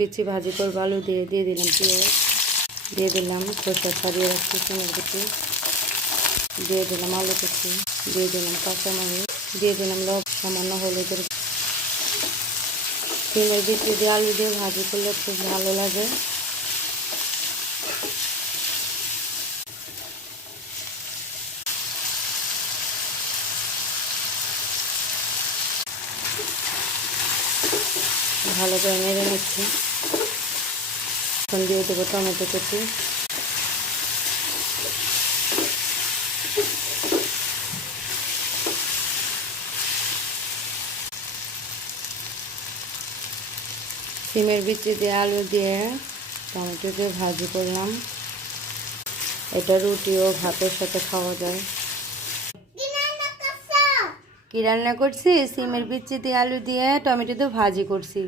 বিচি ভাজি করবো আলু দিয়ে দিলাম পেঁয়াজ, দিয়ে দিলাম খোসা ছাড়িয়ে রাখছি সিমের বিচি, দিয়ে দিলাম আলু কুচি, দিয়ে দিলাম কাঁচামরিচ, দিয়ে দিলাম লবণ, সামান্য হলুদের। সিমের বিচি দিয়ে আলু দিয়ে ভাজি করলে খুব ভালো লাগে। ভালো করে নেড়ে নিচ্ছি। এখন দিয়ে দেবো টমেটো কুচি, সিমের বিচি দিয়ে আলু দিয়ে টমেটো দিয়ে ভাজি করলাম। এটা রুটি ও ভাতের সাথে খাওয়া যায়। কি রান্না করছি? সিমের বিচি দিয়ে আলু দিয়ে টমেটো দিয়ে ভাজি করছি।